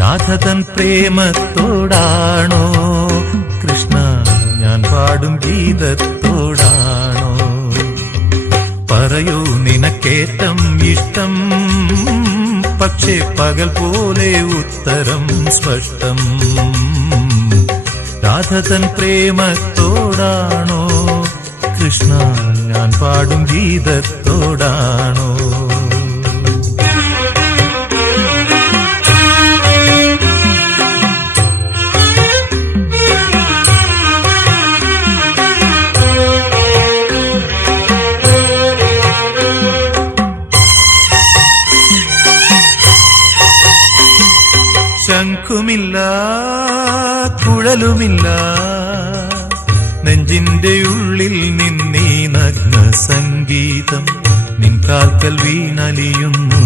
രാധതൻ പ്രേമത്തോടാണോ കൃഷ്ണ ഞാൻ പാടും ഗീതത്തോടാണോ? പറയൂ നിനക്കേറ്റം ഇഷ്ടം, പക്ഷേ പകൽ പോലെ ഉത്തരം സ്പഷ്ടം. രാധതൻ പ്രേമത്തോടാണോ കൃഷ്ണ ഞാൻ പാടും ഗീതത്തോടാണോ? ശംഖുമില്ല കുഴലുമില്ല, നെഞ്ചിന്റെ ഉള്ളിൽ നിന്നീ നഗ്ന സംഗീതം നിൻ കാൽക്കൽ വീണലിയുന്നു.